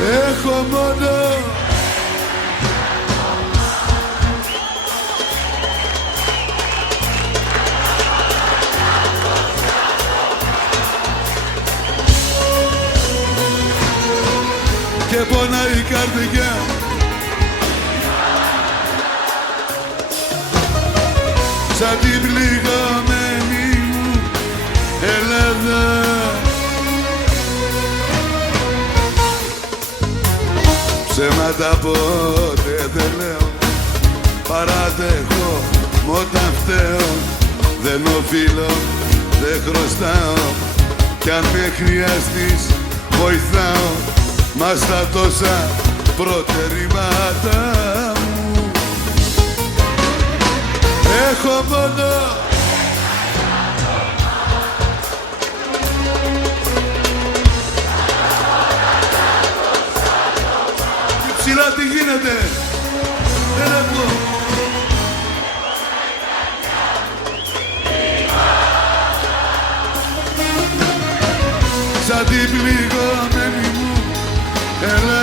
έχω μόνο. Και πονάει η καρδιά σαν την πληγωμένη μου Ελλάδα. Ψέματα ποτέ δεν λέω, παραδέχω μ' όταν φταίω. Δεν οφείλω, δεν χρωστάω, κι αν με χρειαστείς βοηθάω. Μα στα τόσα προτερήματα μου έχω μόνο. Ψηλά τι γίνεται, δεν ακούω. Σαν την πληγωμένη μου Ελλάδα.